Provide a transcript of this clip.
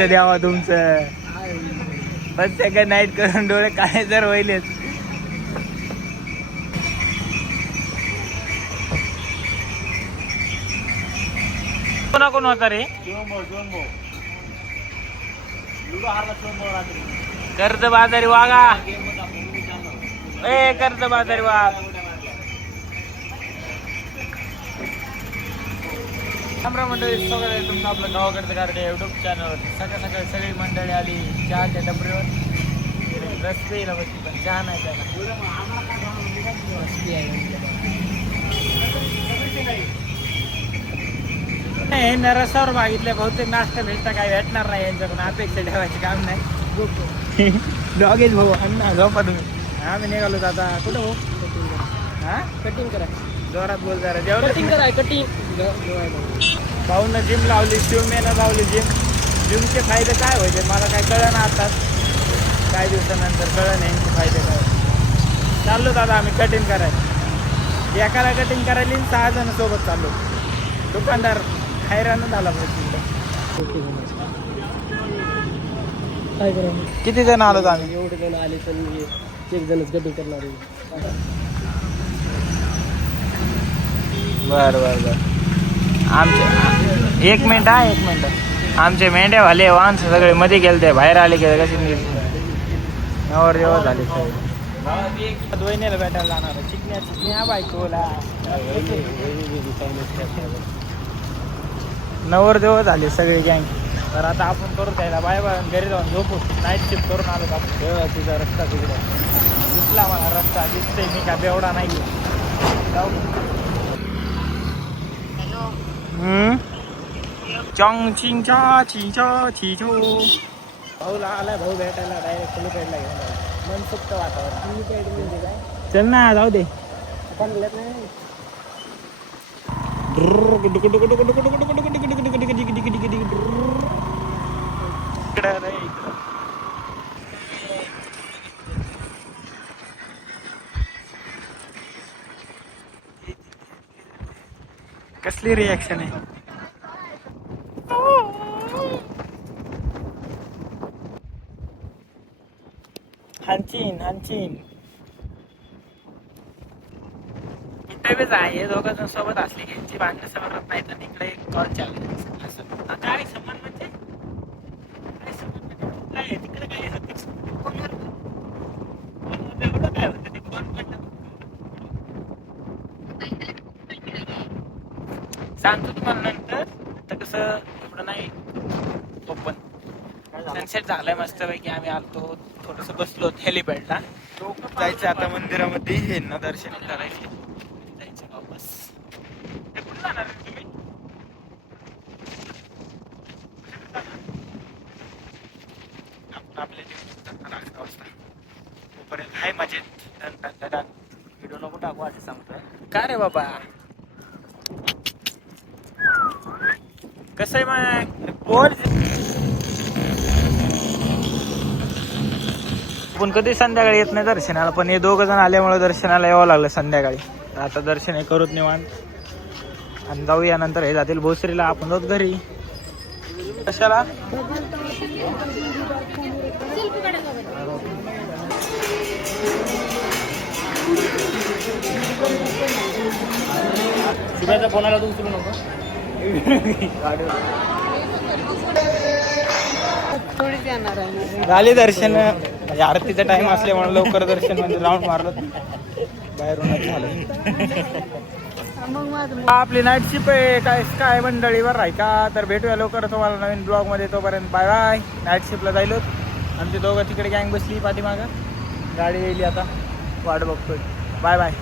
व्हायचं द्यावा तुमचं. पण सेकंड नाईट करून डोळे काय जर होईलेत. कोणा कोण होता रे? कर्ज बाजारी वागा. ए कर्ज बाजारी वाघ. आमरा मंडळी स्वागत आहे तुमचं आपलं गावाकडचं गार्डे युट्यूब चॅनलवर. सकाळ सकाळी सगळी मंडळी आली चहाच्या टपरीवर. रस्त्याला बसली पण चहा नाही त्याला. नाही ना रस्त्यावर मागितले बहुतेक नाश्ता भेटता काय भेटणार नाही यांच्याकडून. अपेक्षा ठेवायची काम नाही. डॉगेज भाऊ अण्णा झोपा तुम्ही. आम्ही निघालो आता कुठं भाऊ? हा कटिंग करा. जोरात बोल जरा. जेवण कटिंग करा. कटिंग भाऊनं जिम लावली. शिवमेनं लावली जिम. जिमचे फायदे काय व्हायचे मला काय कळलं ना आता. काही दिवसानंतर कळलं नाही यांचे फायदे काय. चाललो दादा आम्ही कटिंग करायला. एकाला कटिंग करायला 6 जण सोबत चाललो. दुकानदार हैराण झाला पाहिजे. काय करा. किती जण आलो आम्ही? एवढे जण आले तर एक जणच कटिंग करणार आहे. बरं बरं बरं. आमचे 1 मिनिट हा 1 मिनिट. आमचे मेंढ्यावाले वांस सगळे मध्ये गेले ते बाहेर आले गेले कशी नवर जेव्हा झाले सगळे. दोन्हीला भेटायला जाणार चिकन्या बायकोला. नवर जेव्हा झाले सगळे गँग. तर आता आपण करू द्यायला बाय बाय घरी जाऊन झोपू. नाईट शिफ्ट करून आलो आपण. तेव्हा तिचा रस्ता तिकडे दिसला मला. रस्ता दिसतोय मी का बेवडा नाही. जाऊ चॉंग चिंग चा चिंचा चिचो. भाऊला आलाय भाऊ भेटायला डायरेक्ट हेलिपॅडला घेऊन. मनसुक्त वातावरण. हेलिपॅड म्हणजे काय? चल ना जाऊ दे. आपण नाही. कसली रिॲक्शन आहे? हांचीन हांचीन. इथे आहे दोघं जण सोबत असले की यांची भांडणं समजत नाही. तर इकडे कॉल चालू असं. काय संबंध म्हणजे काय संबंध काय तिकडे काय एवढं काय होतं ते फोन पडलं. सांगतो तुम्हाला नंतर. आता कसं एवढं नाही ओपन. सनसेट झालाय मस्त पैकी. आम्ही आलतो थोडस बसलो हेलिपॅडला. जायचं आता मंदिरामध्ये हे ना दर्शन करायचे. जायचं वापस. कुठे जाणार तुम्ही? आपल्या 11 वाजता तोपर्यंत हाय मजेत. व्हिडिओ नको टाकू असं सांगतोय. का रे बाबा कसं आहे मग बोल. आपण कधी संध्याकाळी येत नाही दर्शनाला. पण हे दोघं जण आल्यामुळे दर्शनाला यावं लागलं संध्याकाळी. आता दर्शन हे करूच निवांत आणि जाऊया. नंतर हे जातील भोसरीला. आपण जाऊ घरी. कशाला? शुभ्याचा फोन आला उचलू नको. झाले दर्शन. आरतीचा टाइम असल्यामुळे लवकर दर्शन म्हणजे राऊंड मारलं बाहेरून झालं. आपली नाईट शिप आहे काय काय मंडळीवर आहे का. तर भेटूया लवकर तुम्हाला नवीन ब्लॉग मध्ये. तोपर्यंत बाय बाय. नाईट शिपला जायलो. आमचे दोघं तिकडे गँग बसली पाठीमागं. गाडी येईल आता वाट बघतोय. Bye bye.